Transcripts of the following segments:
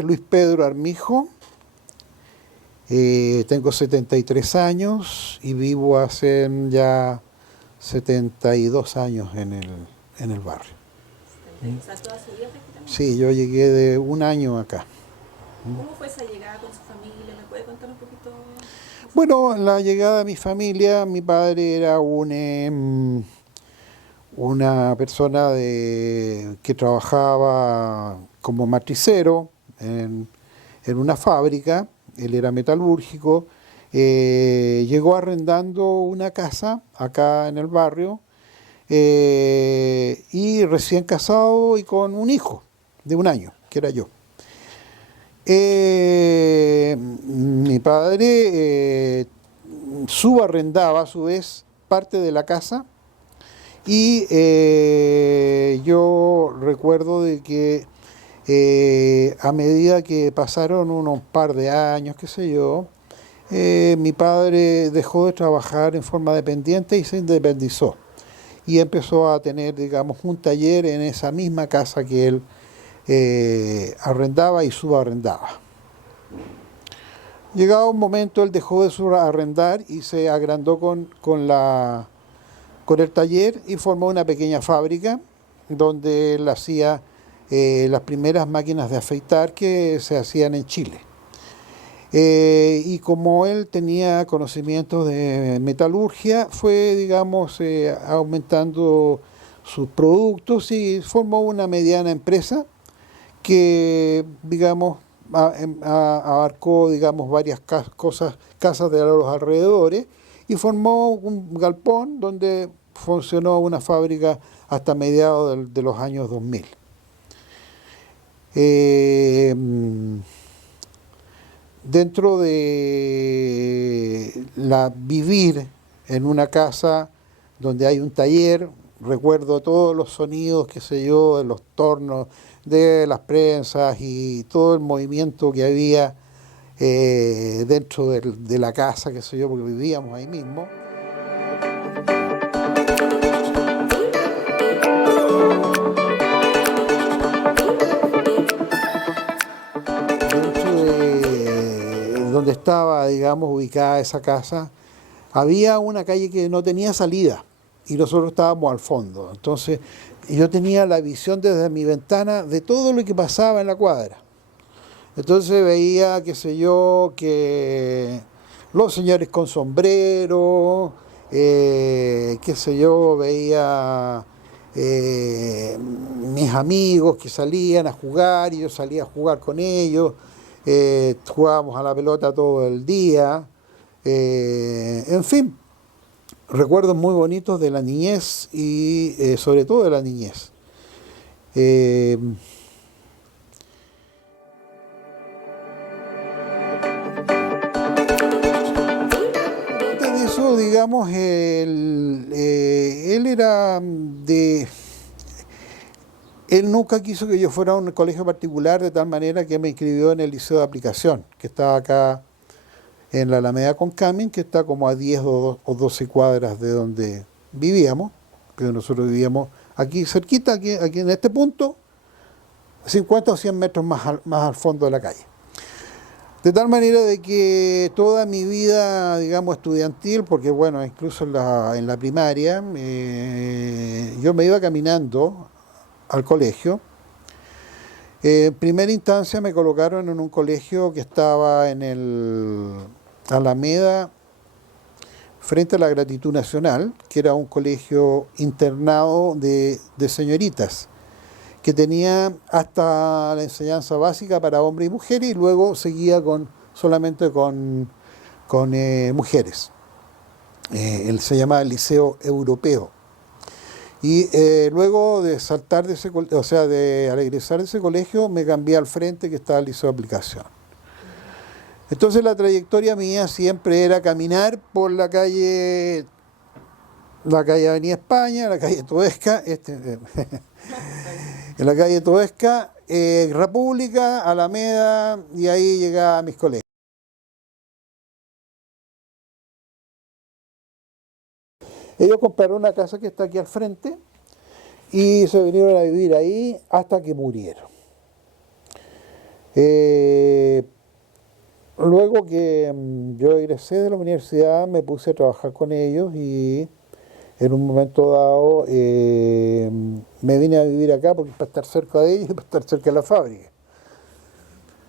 nombre es Luis Pedro Armijo, tengo 73 años y vivo hace ya 72 años en el barrio. O sea, toda su vida prácticamente. Sí, yo llegué de un año acá. ¿Cómo fue esa llegada con su familia? ¿Me puede contar un poquito? Bueno, la llegada de mi familia, mi padre era una persona que trabajaba como matricero en una fábrica, él era metalúrgico, llegó arrendando una casa acá en el barrio y recién casado y con un hijo de un año, que era yo. Mi padre subarrendaba a su vez parte de la casa y yo recuerdo de que a medida que pasaron unos par de años, qué sé yo, mi padre dejó de trabajar en forma dependiente y se independizó. Y empezó a tener, digamos, un taller en esa misma casa que él arrendaba y subarrendaba. Llegado un momento, él dejó de subarrendar y se agrandó con el taller y formó una pequeña fábrica donde él hacía las primeras máquinas de afeitar que se hacían en Chile. Y como él tenía conocimientos de metalurgia, fue, digamos, aumentando sus productos y formó una mediana empresa que, digamos, abarcó, digamos, varias casas de los alrededores y formó un galpón donde funcionó una fábrica hasta mediados de los años 2000. Dentro de vivir en una casa donde hay un taller, recuerdo todos los sonidos, qué sé yo, de los tornos, de las prensas y todo el movimiento que había dentro de la casa, qué sé yo, porque vivíamos ahí mismo. Dentro de donde estaba, digamos, ubicada esa casa, había una calle que no tenía salida y nosotros estábamos al fondo. Entonces yo tenía la visión desde mi ventana de todo lo que pasaba en la cuadra. Entonces veía, qué sé yo, que los señores con sombrero, qué sé yo, veía mis amigos que salían a jugar y yo salía a jugar con ellos, jugábamos a la pelota todo el día, en fin, recuerdos muy bonitos de la niñez y sobre todo de la niñez. De eso, digamos, él era de... Él nunca quiso que yo fuera a un colegio particular, de tal manera que me inscribió en el Liceo de Aplicación, que estaba acá en la Alameda Concamin, que está como a 10 o 12 cuadras de donde vivíamos, que nosotros vivíamos aquí cerquita, aquí en este punto, 50 o 100 metros más al fondo de la calle. De tal manera de que toda mi vida, digamos, estudiantil, porque bueno, incluso en la primaria, yo me iba caminando al colegio. En primera instancia me colocaron en un colegio que estaba en el Alameda, frente a la Gratitud Nacional, que era un colegio internado de señoritas, que tenía hasta la enseñanza básica para hombres y mujeres y luego seguía solamente con mujeres. Él se llamaba Liceo Europeo. Y luego de saltar de ese colegio, o sea, al egresar de ese colegio, me cambié al frente, que estaba el Liceo de Aplicación. Entonces la trayectoria mía siempre era caminar por la calle Avenida España, la calle Toesca, en la calle Toesca, República, Alameda, y ahí llegaba a mis colegios. Ellos compraron una casa que está aquí al frente y se vinieron a vivir ahí hasta que murieron. Eh, Luego que yo egresé de la universidad me puse a trabajar con ellos y en un momento dado me vine a vivir acá porque para estar cerca de ellos y para estar cerca de la fábrica.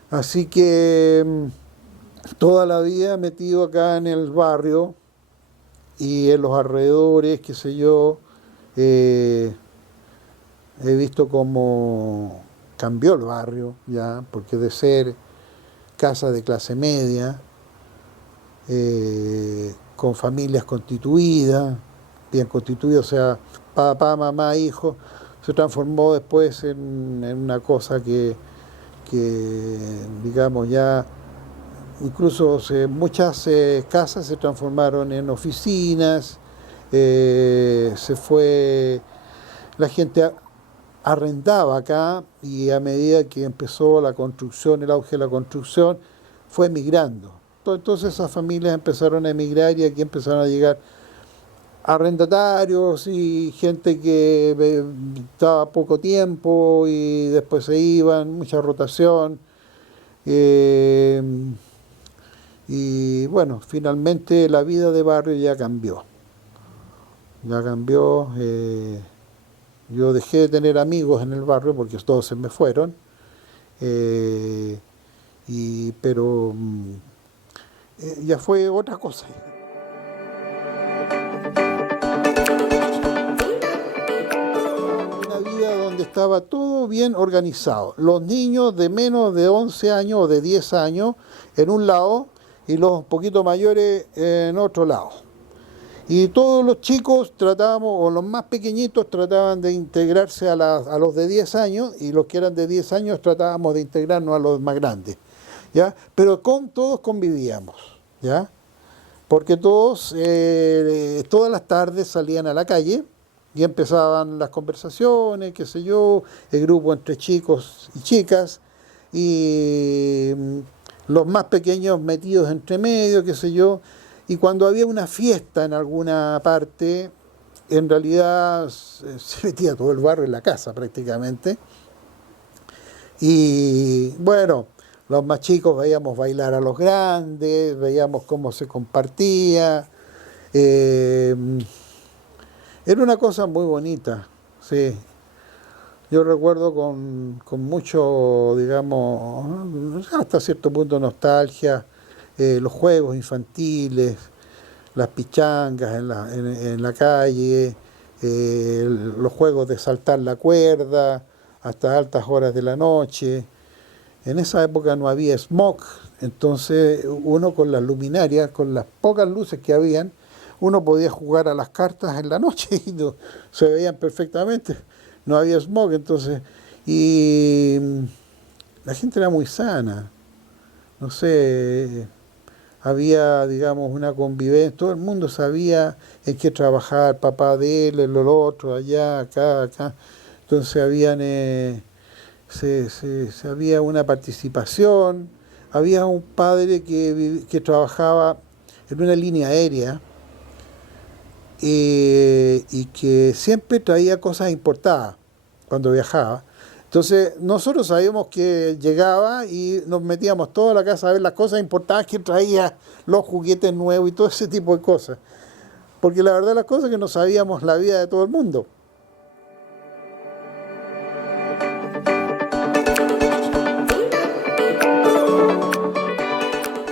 Así que toda la vida metido acá en el barrio y en los alrededores, qué sé yo, eh, he visto cómo cambió el barrio ya, porque de ser casa de clase media, con familias constituidas, bien constituidas, o sea, papá, mamá, hijo, se transformó después en una cosa que, digamos, ya incluso muchas casas se transformaron en oficinas, se fue, la gente arrendaba acá y a medida que empezó la construcción, el auge de la construcción, fue emigrando. Entonces esas familias empezaron a emigrar y aquí empezaron a llegar arrendatarios y gente que estaba poco tiempo y después se iban, mucha rotación. eh, y bueno, finalmente la vida de barrio ya cambió. Ya cambió. Yo dejé de tener amigos en el barrio porque todos se me fueron. eh, pero ya fue otra cosa. Una vida donde estaba todo bien organizado. Los niños de menos de 11 años o de 10 años en un lado y los poquito mayores en otro lado. Y todos los chicos tratábamos, o los más pequeñitos trataban de integrarse a los de 10 años y los que eran de 10 años tratábamos de integrarnos a los más grandes. ¿Ya? Pero todos convivíamos, ¿ya? Porque todos, todas las tardes salían a la calle y empezaban las conversaciones, qué sé yo, el grupo entre chicos y chicas, y los más pequeños metidos entre medio, qué sé yo, y cuando había una fiesta en alguna parte, en realidad se metía todo el barrio en la casa prácticamente, y bueno, los más chicos veíamos bailar a los grandes, veíamos cómo se compartía. eh, Era una cosa muy bonita, sí. Yo recuerdo con mucho, digamos, hasta cierto punto nostalgia, los juegos infantiles, las pichangas en la calle, los juegos de saltar la cuerda hasta altas horas de la noche. En esa época no había smog, entonces uno con las luminarias, con las pocas luces que habían, uno podía jugar a las cartas en la noche y se veían perfectamente. No había smog, entonces. Y la gente era muy sana, no sé, había, digamos, una convivencia, todo el mundo sabía en qué trabajar, papá de él, el otro, allá, acá, acá. Entonces había una participación, había un padre que trabajaba en una línea aérea y que siempre traía cosas importadas cuando viajaba. Entonces nosotros sabíamos que llegaba y nos metíamos toda la casa a ver las cosas importadas que traía, los juguetes nuevos y todo ese tipo de cosas. Porque la verdad las cosas es que no sabíamos la vida de todo el mundo.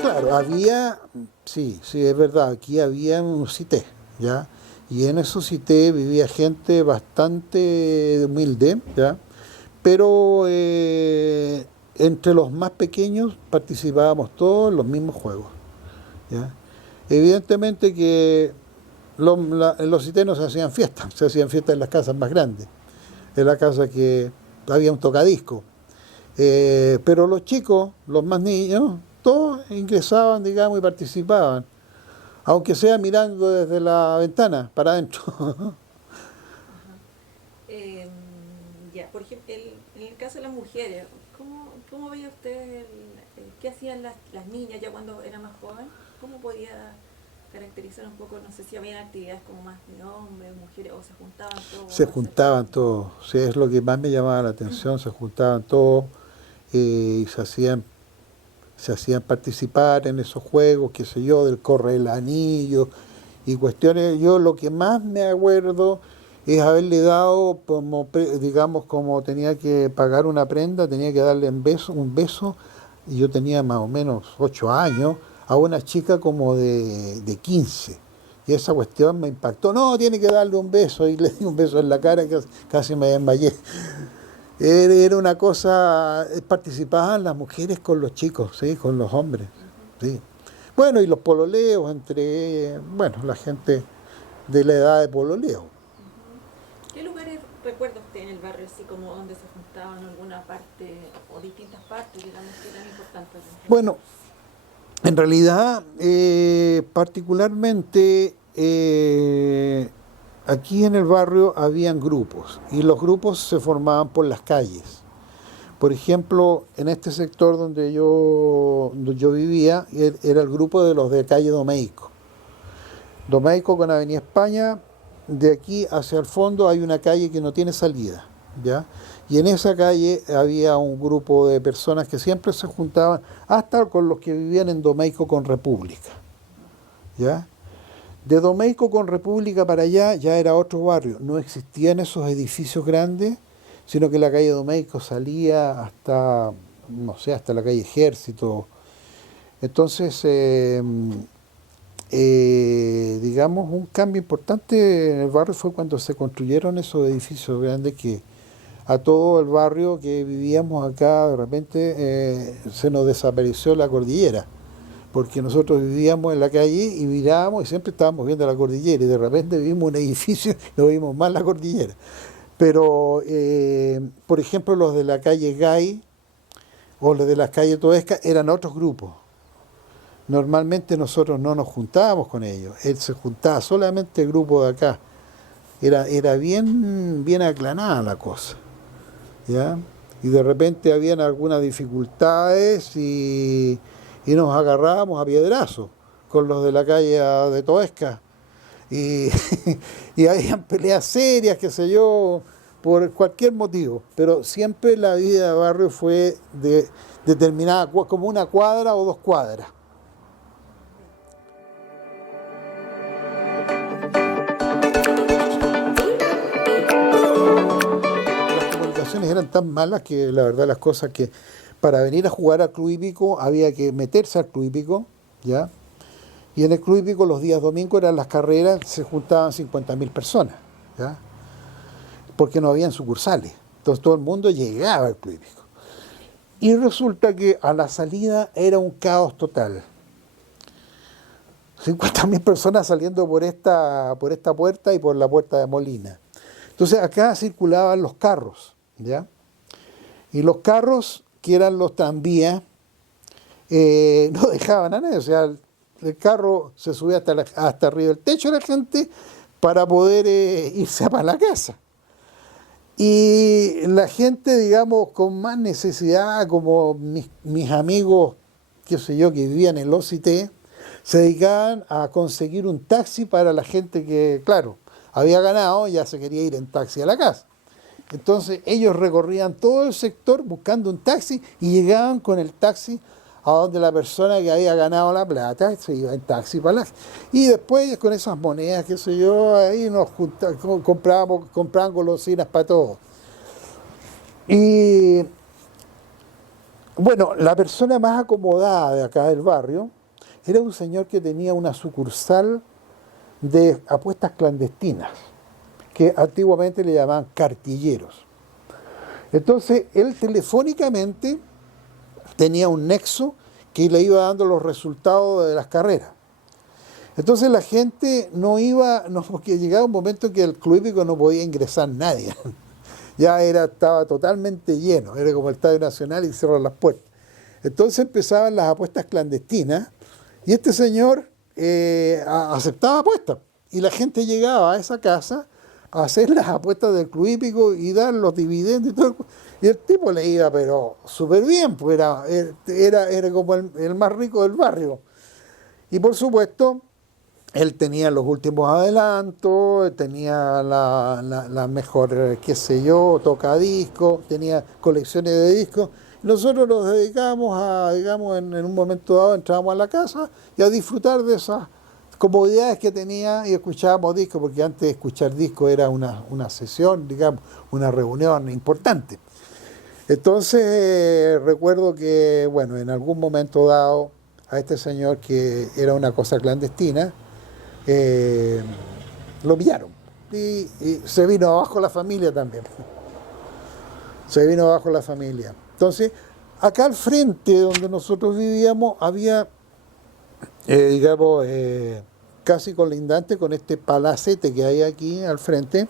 Claro, había, sí, sí, es verdad, aquí había un cité, ¿ya? Y en esos cité vivía gente bastante humilde, ¿ya? Pero entre los más pequeños participábamos todos en los mismos juegos, ¿ya? Evidentemente que en los cité no se hacían fiestas en las casas más grandes, en la casa que había un tocadisco. Pero los chicos, los más niños, todos ingresaban, digamos, y participaban, aunque sea mirando desde la ventana para adentro. Eh, ya, por ejemplo, en el caso de las mujeres, ¿cómo veía usted qué hacían las niñas ya cuando era más joven? ¿Cómo podía caracterizar un poco, no sé si habían actividades como más de hombres, mujeres, o se juntaban todos Se a hacer cosas? juntaban todos, sí, es lo que más me llamaba la atención, se juntaban todos. y se hacían participar en esos juegos, qué sé yo, del corre el anillo y cuestiones. Yo lo que más me acuerdo es haberle dado, como, digamos, como tenía que pagar una prenda, tenía que darle un beso, y yo tenía más o menos 8 años, a una chica como de 15. Y esa cuestión me impactó. No, tiene que darle un beso. Y le di un beso en la cara, casi me desmayé. Era una cosa, participaban las mujeres con los chicos, ¿sí? Con los hombres. ¿Sí? Bueno, y los pololeos entre, bueno, la gente de la edad de pololeo. Ujú. ¿Qué lugares recuerda usted en el barrio, así como donde se juntaban alguna parte o distintas partes, digamos, que eran importantes? Bueno, en realidad, particularmente aquí en el barrio habían grupos y los grupos se formaban por las calles. Por ejemplo, en este sector donde yo vivía, era el grupo de los de calle Domeico. Domeico con Avenida España, de aquí hacia el fondo hay una calle que no tiene salida, ¿ya? Y en esa calle había un grupo de personas que siempre se juntaban, hasta con los que vivían en Domeico con República, ¿ya? De Domeico con República para allá ya era otro barrio, no existían esos edificios grandes, sino que la calle Domeico salía hasta, no sé, hasta la calle Ejército. Entonces, digamos, un cambio importante en el barrio fue cuando se construyeron esos edificios grandes que a todo el barrio que vivíamos acá de repente se nos desapareció la cordillera, porque nosotros vivíamos en la calle y mirábamos y siempre estábamos viendo la cordillera y de repente vimos un edificio y no vimos más la cordillera. Pero, por ejemplo, los de la calle Gay o los de la calle Toesca eran otros grupos. Normalmente nosotros no nos juntábamos con ellos, él se juntaba solamente el grupo de acá. Era bien aclanada la cosa, ¿ya? Y de repente habían algunas dificultades y nos agarrábamos a piedrazos con los de la calle de Toesca. Y, y habían peleas serias, qué sé yo, por cualquier motivo. Pero siempre la vida de barrio fue determinada como una cuadra o 2 cuadras. Las comunicaciones eran tan malas que la verdad las cosas que para venir a jugar al Club Hípico había que meterse al Club Hípico, ¿ya? Y en el Club Hípico los días domingos eran las carreras, se juntaban 50.000 personas, ¿ya? Porque no habían sucursales. Entonces todo el mundo llegaba al Club Hípico. Y resulta que a la salida era un caos total. 50.000 personas saliendo por esta puerta y por la puerta de Molina. Entonces acá circulaban los carros, ¿ya? Y los carros, que eran los tranvías, no dejaban a nadie. O sea, el carro se subía hasta arriba del techo de la gente para poder irse para la casa. Y la gente, digamos, con más necesidad, como mis amigos, qué sé yo, que vivían en los CIT, se dedicaban a conseguir un taxi para la gente que, claro, había ganado, ya se quería ir en taxi a la casa. Entonces ellos recorrían todo el sector buscando un taxi y llegaban con el taxi a donde la persona que había ganado la plata se iba en taxi para la... Y después con esas monedas, qué sé yo, ahí nos compraban golosinas para todos. Y bueno, la persona más acomodada de acá del barrio era un señor que tenía una sucursal de apuestas clandestinas, que antiguamente le llamaban cartilleros. Entonces, él telefónicamente tenía un nexo que le iba dando los resultados de las carreras. Entonces la gente no iba, no, porque llegaba un momento en que el Club Hípico no podía ingresar nadie. Ya estaba totalmente lleno, era como el Estadio Nacional y cerraron las puertas. Entonces empezaban las apuestas clandestinas y este señor aceptaba apuestas. Y la gente llegaba a esa casa a hacer las apuestas del Club Hípico y dar los dividendos y todo. Y el tipo le iba, pero súper bien, pues era como el más rico del barrio. Y por supuesto, él tenía los últimos adelantos, tenía la mejor, qué sé yo, tocadiscos, tenía colecciones de discos Nosotros nos dedicábamos a, digamos, en un momento dado entrábamos a la casa y a disfrutar de esas comodidades que tenía y escuchábamos discos, porque antes de escuchar discos era una sesión, digamos, una reunión importante. Entonces recuerdo que, bueno, en algún momento dado a este señor, que era una cosa clandestina, eh, lo pillaron y se vino abajo la familia también. Se vino abajo la familia. Entonces, acá al frente donde nosotros vivíamos había, digamos, casi colindante con este palacete que hay aquí al frente,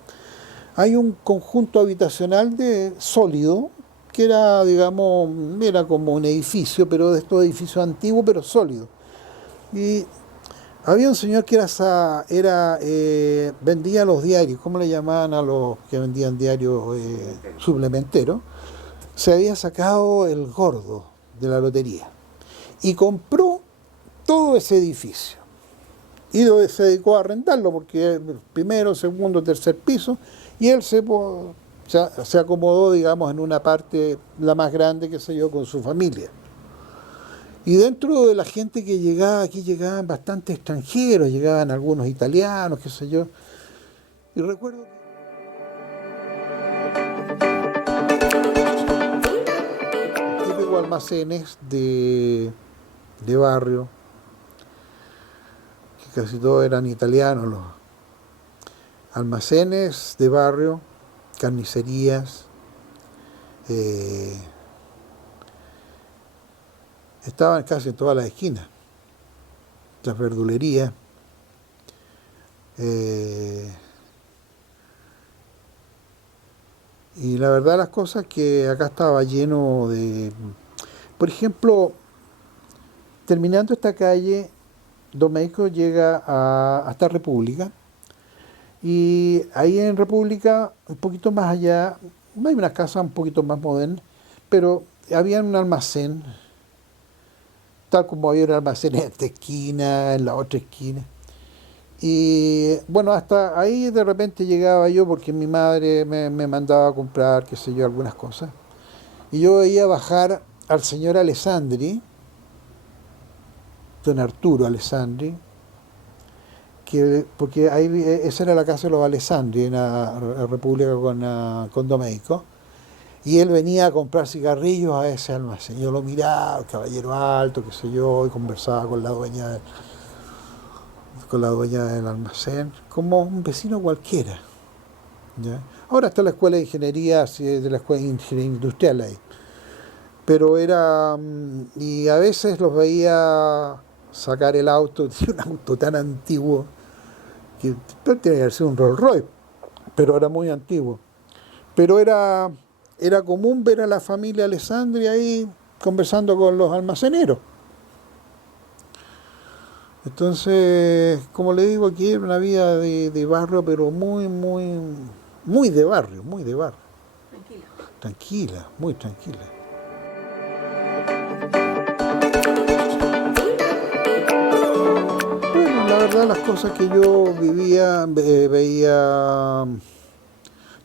hay un conjunto habitacional de sólido, que era, digamos, era como un edificio, pero de estos edificios antiguos, pero sólidos. Y había un señor que vendía los diarios. ¿Cómo le llamaban a los que vendían diarios suplementeros? Se había sacado el gordo de la lotería y compró todo ese edificio. Y se dedicó a arrendarlo, porque primero, segundo, tercer piso, y él se acomodó, digamos, en una parte, la más grande, qué sé yo, con su familia. Y dentro de la gente que llegaba, aquí llegaban bastantes extranjeros, llegaban algunos italianos, qué sé yo. Y recuerdo que típico almacenes de barrio, que casi todos eran italianos, los almacenes de barrio, carnicerías, estaban casi en todas las esquinas, las verdulerías. Y la verdad las cosas que acá estaba lleno de... Por ejemplo, terminando esta calle, Domeico llega hasta República, y ahí en República, un poquito más allá, hay una casa un poquito más moderna, pero había un almacén, tal como había un almacén en esta esquina, en la otra esquina. Y bueno, hasta ahí de repente llegaba yo, porque mi madre me mandaba a comprar, qué sé yo, algunas cosas. Y yo veía bajar al señor Alessandri, don Arturo Alessandri, porque ahí esa era la casa de los Alessandri, en la República con Domeico. Y él venía a comprar cigarrillos a ese almacén. Yo lo miraba, el caballero alto, qué sé yo, y conversaba con la dueña del almacén, como un vecino cualquiera. ¿Ya? Ahora está la escuela de ingeniería, de la escuela de ingeniería industrial ahí. Pero y a veces los veía sacar el auto, un auto tan antiguo, que tenía que ser un Rolls Royce, pero era muy antiguo. Pero era común ver a la familia Alessandri ahí conversando con los almaceneros. Entonces, como le digo, aquí era una vida de barrio, pero muy de barrio, muy de barrio. Tranquila. Tranquila, muy tranquila. Bueno, la verdad, las cosas que yo vivía, veía,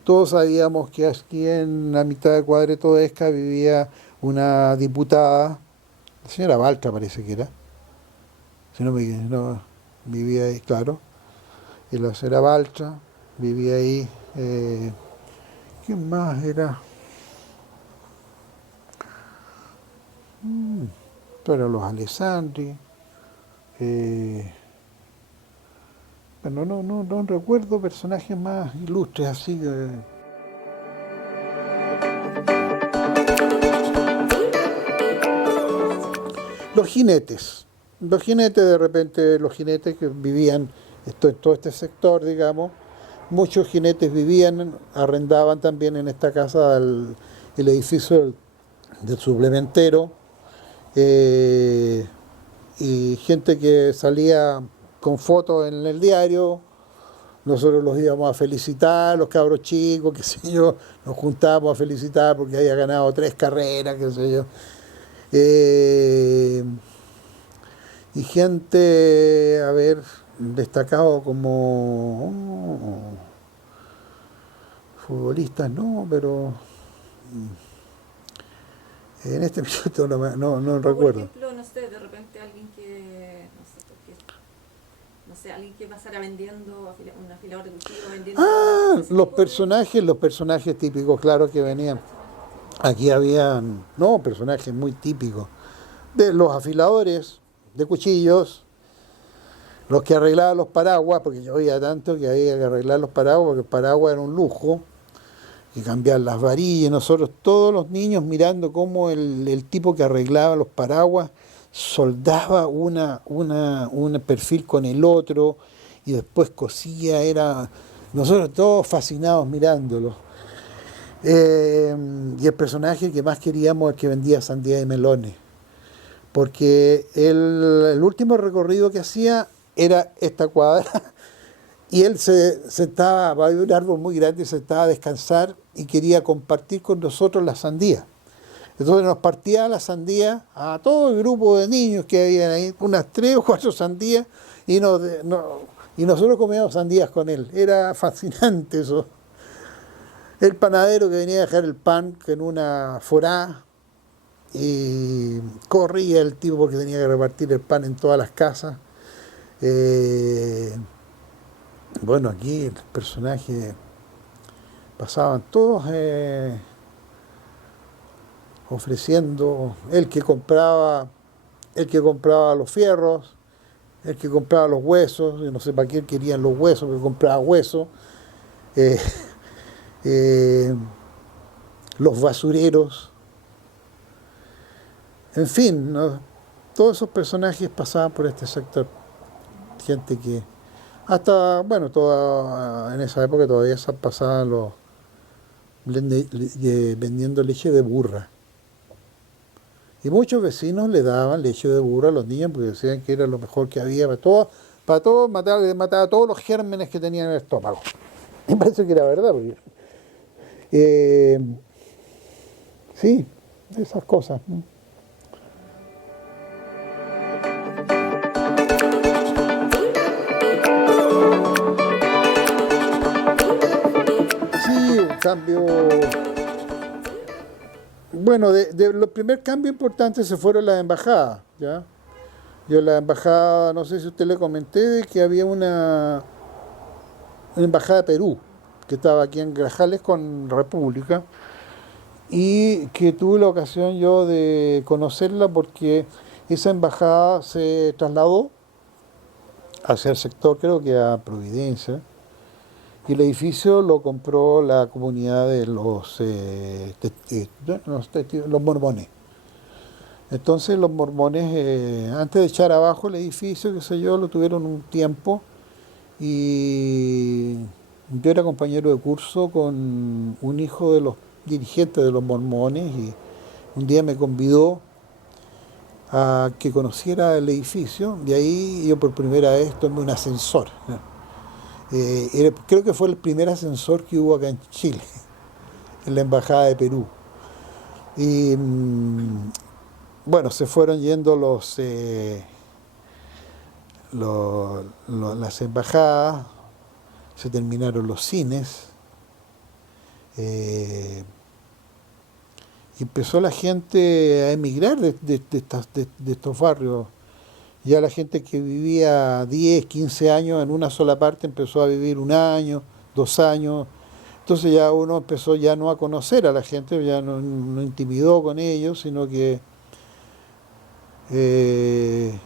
todos sabíamos que aquí en la mitad de Cuadre Toesca vivía una diputada, la señora Baltra parece que era, si no, vivía ahí, claro, y la señora Baltra vivía ahí. ¿Quién más era? Mm, pero los Alessandri. Bueno, no recuerdo personajes más ilustres así. Los jinetes. Los jinetes, de repente, los jinetes que vivían en todo este sector, digamos. Muchos jinetes vivían, arrendaban también en esta casa el edificio del suplementero. Y gente que salía con fotos en el diario, nosotros los íbamos a felicitar, los cabros chicos, qué sé yo, nos juntábamos a felicitar porque había ganado 3 carreras, qué sé yo. Eh, y gente, a ver, destacado como futbolistas, no, pero En este minuto no O por recuerdo. ejemplo, no sé, de repente alguien que, no sé, porque, no sé, alguien que pasara vendiendo un afilador de cuchillo, vendiendo Ah, ese tipo de los personajes típicos, claro que venían. personajes típicos. Aquí habían, no, personajes muy típicos. De los afiladores de cuchillos, los que arreglaban los paraguas, porque yo oía tanto que había que arreglar los paraguas, porque el paraguas era un lujo, y cambiar las varillas. Nosotros, todos los niños, mirando cómo el tipo que arreglaba los paraguas soldaba un perfil con el otro, y después cosía, era. Nosotros todos fascinados mirándolo. Y el personaje que más queríamos es el que vendía sandía y melones, porque el último recorrido que hacía era esta cuadra y él se sentaba, había un árbol muy grande, se sentaba a descansar y quería compartir con nosotros la sandía. Entonces nos partía la sandía a todo el grupo de niños que habían ahí, unas 3 o 4 sandías, y nosotros comíamos sandías con él. Era fascinante eso. El panadero que venía a dejar el pan en una forá, y corría el tipo porque tenía que repartir el pan en todas las casas. Eh, bueno, aquí los personajes pasaban todos ofreciendo, el que compraba los fierros, el que compraba los huesos, yo no sé para quién querían los huesos, que compraba huesos, eh, eh, los basureros, en fin, ¿no? Todos esos personajes pasaban por este sector. Gente que hasta, bueno, en esa época todavía se pasaban vendiendo leche de burra. Y muchos vecinos le daban leche de burra a los niños porque decían que era lo mejor que había para todo mataba todos los gérmenes que tenían en el estómago. Y parece que era verdad, porque eh, sí, esas cosas, ¿no? Sí, un cambio. Bueno, de los primer cambios importantes se fueron las embajadas, ¿ya? Yo la embajada, no sé si usted le comenté, de que había una embajada de Perú, que estaba aquí en Grajales con República, y que tuve la ocasión yo de conocerla porque esa embajada se trasladó hacia el sector, creo que a Providencia, y el edificio lo compró la comunidad de los mormones. Entonces los mormones, antes de echar abajo el edificio, qué sé yo, lo tuvieron un tiempo, y yo era compañero de curso con un hijo de los dirigentes de los mormones, y un día me convidó a que conociera el edificio, y ahí yo por primera vez tomé un ascensor. Creo que fue el primer ascensor que hubo acá en Chile, en la Embajada de Perú. Y bueno, se fueron yendo las embajadas, se terminaron los cines, eh, y empezó la gente a emigrar de estos barrios. Ya la gente que vivía 10, 15 años en una sola parte empezó a vivir 1 año, 2 años. Entonces ya uno empezó ya no a conocer a la gente, ya no intimidó con ellos, sino que eh,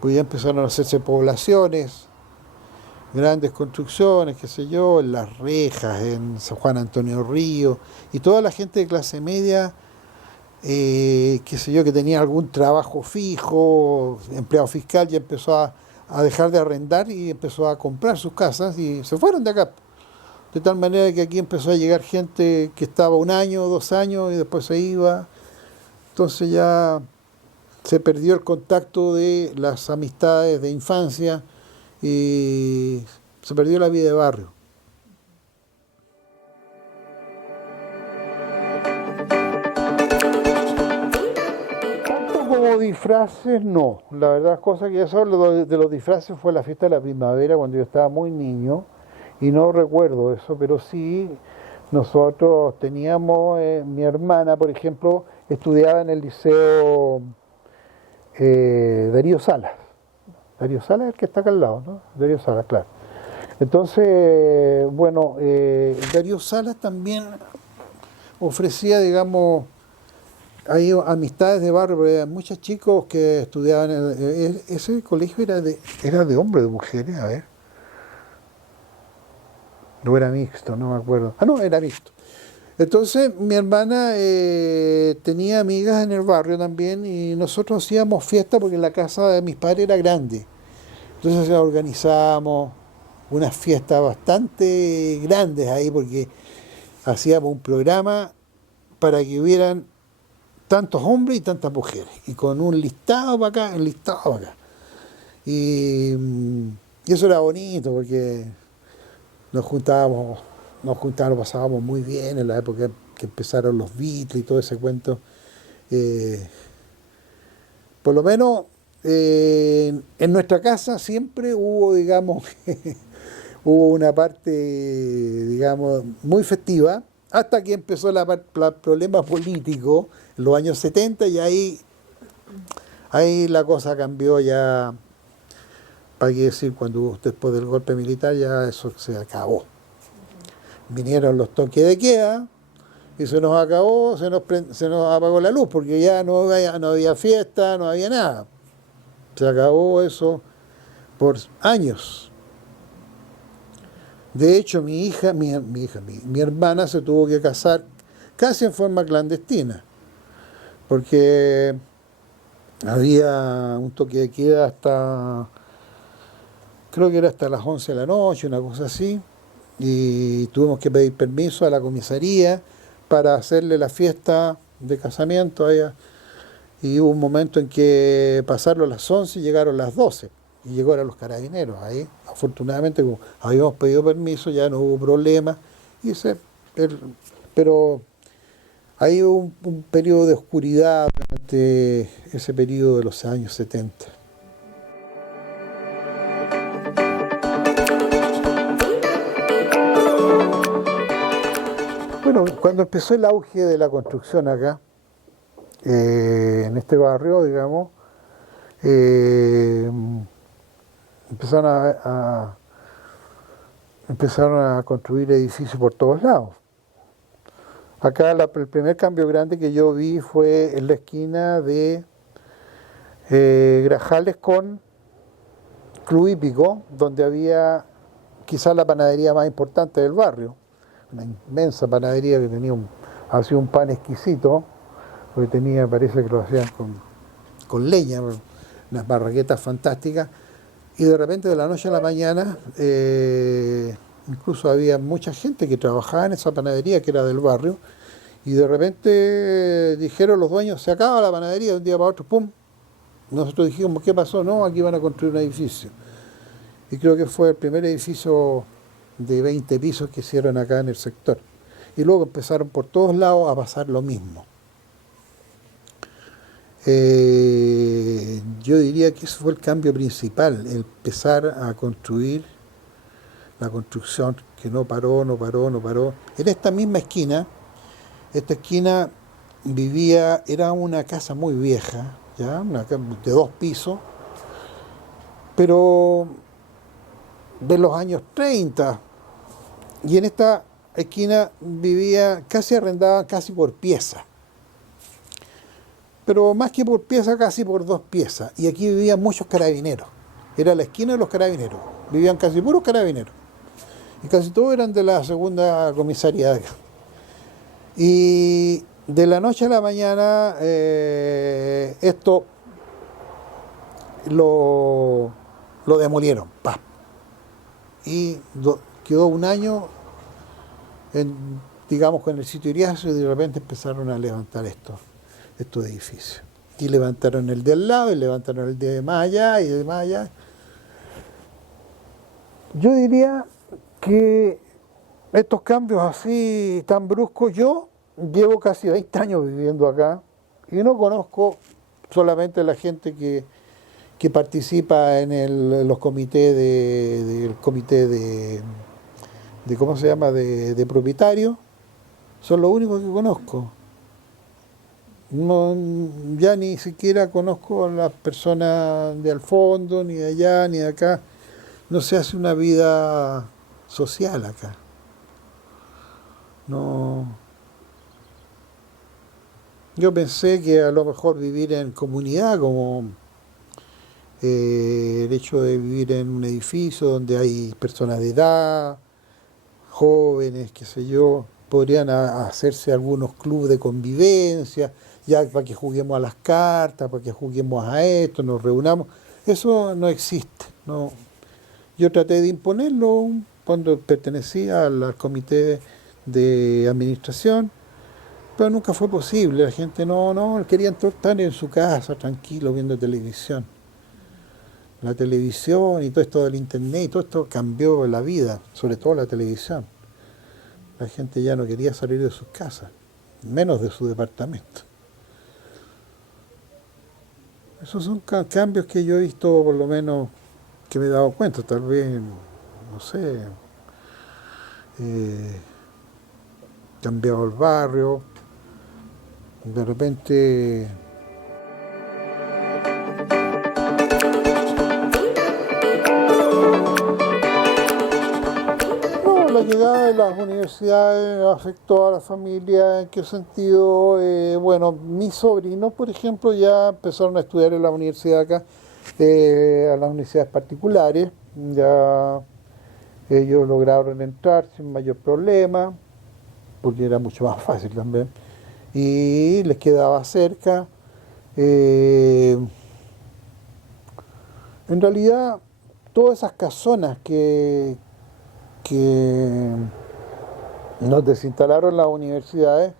pues ya empezaron a hacerse poblaciones, grandes construcciones, qué sé yo, en Las Rejas, en San Juan Antonio Río, y toda la gente de clase media, qué sé yo, que tenía algún trabajo fijo, empleado fiscal, ya empezó a dejar de arrendar y empezó a comprar sus casas y se fueron de acá. De tal manera que aquí empezó a llegar gente que estaba 1 año, 2 años y después se iba. Entonces ya se perdió el contacto de las amistades de infancia y se perdió la vida de barrio. Tanto como disfraces, no. La verdad, es cosa que ya sabes, lo de los disfraces fue la fiesta de la primavera cuando yo estaba muy niño y no recuerdo eso, pero sí nosotros teníamos, mi hermana, por ejemplo, estudiaba en el liceo Darío Salas. Darío Salas es el que está acá al lado, ¿no? Darío Salas, claro. Entonces, bueno, Darío Salas también ofrecía, digamos, hay amistades de barrio, porque había muchos chicos que estudiaban, ese colegio era de hombres o de mujeres, a ver. No era mixto, no me acuerdo. Ah, no, era mixto. Entonces mi hermana tenía amigas en el barrio también y nosotros hacíamos fiesta porque la casa de mis padres era grande. Entonces organizábamos unas fiestas bastante grandes ahí porque hacíamos un programa para que hubieran tantos hombres y tantas mujeres. Y con un listado para acá, un listado para acá. Y eso era bonito porque nos juntábamos, lo pasábamos muy bien en la época que empezaron los Beatles y todo ese cuento. Eh, por lo menos en nuestra casa siempre hubo, digamos, hubo una parte, digamos, muy festiva, hasta que empezó el problema político en los años 70 y ahí la cosa cambió ya, para qué decir, cuando después del golpe militar ya eso se acabó. Vinieron los toques de queda y se nos acabó, se nos apagó la luz porque ya no había fiesta, no había nada. Se acabó eso por años. De hecho, mi hermana se tuvo que casar casi en forma clandestina porque había un toque de queda creo que era hasta las 11 de la noche, una cosa así, y tuvimos que pedir permiso a la comisaría para hacerle la fiesta de casamiento a ella. Y hubo un momento en que pasaron las 11 y llegaron las 12. Y llegaron los carabineros ahí. Afortunadamente, como habíamos pedido permiso, ya no hubo problema. Pero ahí hubo un periodo de oscuridad durante ese periodo de los años 70. Bueno, cuando empezó el auge de la construcción acá, en este barrio, digamos, eh, empezaron empezaron a construir edificios por todos lados. Acá el primer cambio grande que yo vi fue en la esquina de Grajales con Club Hípico, donde había quizás la panadería más importante del barrio, una inmensa panadería que hacía un pan exquisito, porque parece que lo hacían con leña, unas barraquetas fantásticas, y de repente de la noche a la mañana, incluso había mucha gente que trabajaba en esa panadería que era del barrio, y de repente dijeron los dueños, se acaba la panadería de un día para otro, ¡pum! Nosotros dijimos, ¿qué pasó? No, aquí van a construir un edificio. Y creo que fue el primer edificio de 20 pisos que hicieron acá en el sector. Y luego empezaron por todos lados a pasar lo mismo. Yo diría que ese fue el cambio principal, el empezar a construir, la construcción que no paró. En esta misma esquina, esta esquina era una casa muy vieja, ¿ya? Una casa de 2 pisos, pero de los años 30, y en esta esquina arrendaban casi por pieza. Pero más que por pieza, casi por 2 piezas. Y aquí vivían muchos carabineros. Era la esquina de los carabineros. Vivían casi puros carabineros. Y casi todos eran de la segunda comisaría de acá. Y de la noche a la mañana, esto lo demolieron. ¡Pam! Y quedó un año, digamos, con el sitio Iriazo, y de repente empezaron a levantar estos edificios. Y levantaron el de al lado, y levantaron el de más allá, y de más allá. Yo diría que estos cambios así tan bruscos, yo llevo casi 20 años viviendo acá, y no conozco solamente la gente que participa en los comités del comité de ¿cómo se llama?, de propietarios. Son los únicos que conozco. No, ya ni siquiera conozco a las personas de al fondo, ni de allá, ni de acá. No se hace una vida social acá. No. Yo pensé que a lo mejor vivir en comunidad, como el hecho de vivir en un edificio donde hay personas de edad, jóvenes, qué sé yo, podrían hacerse algunos clubes de convivencia, ya para que juguemos a las cartas, para que juguemos a esto, nos reunamos. Eso no existe. No. Yo traté de imponerlo cuando pertenecía al comité de administración, pero nunca fue posible. La gente no quería estar en su casa tranquilo viendo televisión. La televisión y todo esto del internet y todo esto cambió la vida, sobre todo la televisión. La gente ya no quería salir de sus casas, menos de su departamento. Esos son cambios que yo he visto, por lo menos, que me he dado cuenta. Tal vez, no sé, cambiado el barrio, de repente. No, la llegada de las universidades afectó a la familia. ¿En qué sentido? Bueno, mis sobrinos, por ejemplo, ya empezaron a estudiar en la universidad acá, a las universidades particulares. Ya ellos lograron entrar sin mayor problema, porque era mucho más fácil también. Y les quedaba cerca. En realidad, todas esas casonas que nos desinstalaron las universidades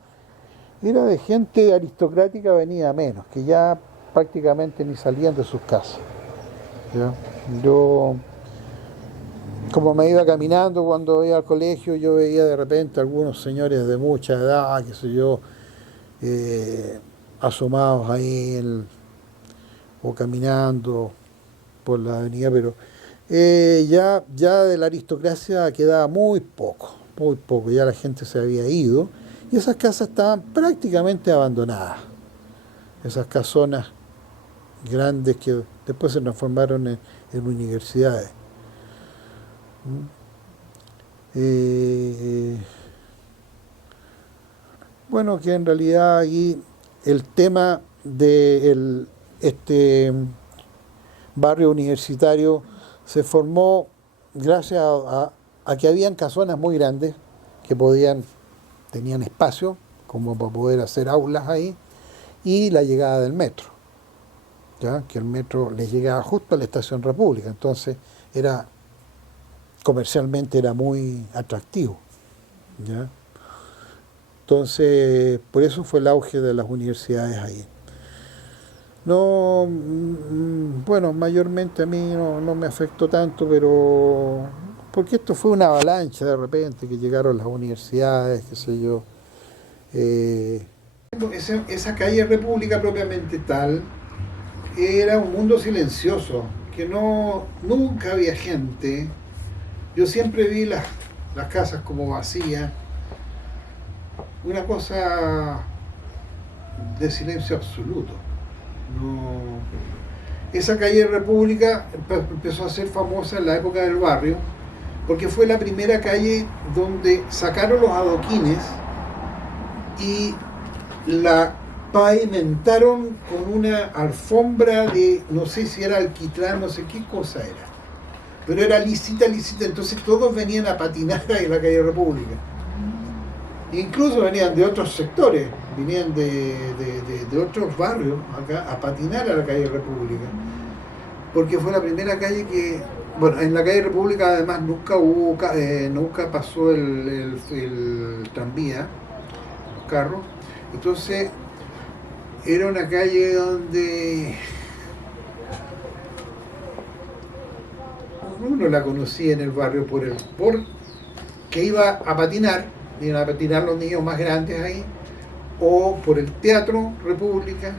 era de gente aristocrática venida menos, que ya prácticamente ni salían de sus casas. ¿Ya? Yo, como me iba caminando cuando iba al colegio, yo veía de repente algunos señores de mucha edad, qué sé yo, asomados ahí o caminando por la avenida, pero ya de la aristocracia quedaba muy poco, ya la gente se había ido y esas casas estaban prácticamente abandonadas, esas casonas grandes que después se transformaron en universidades. Bueno, que en realidad aquí el tema de este barrio universitario se formó gracias a que habían casonas muy grandes que tenían espacio como para poder hacer aulas ahí, y la llegada del metro, ¿ya? Que el metro les llegaba justo a la Estación República, entonces comercialmente era muy atractivo, ¿ya? Entonces, por eso fue el auge de las universidades ahí. No, bueno, mayormente a mí no me afectó tanto, pero porque esto fue una avalancha de repente, que llegaron las universidades, qué sé yo. Esa calle República propiamente tal era un mundo silencioso, que nunca había gente. Yo siempre vi las casas como vacías, una cosa de silencio absoluto. No. Esa calle República empezó a ser famosa en la época del barrio, porque fue la primera calle donde sacaron los adoquines y la pavimentaron con una alfombra de, no sé si era alquitrán, no sé qué cosa era, pero era lisita, entonces todos venían a patinar ahí en la calle República. Incluso venían de otros sectores, venían de otros barrios acá a patinar a la calle República, porque fue la primera calle que, bueno, en la calle República además nunca pasó el tranvía, los carros, entonces era una calle donde uno la conocía en el barrio por que iban a patinar los niños más grandes ahí, o por el Teatro República,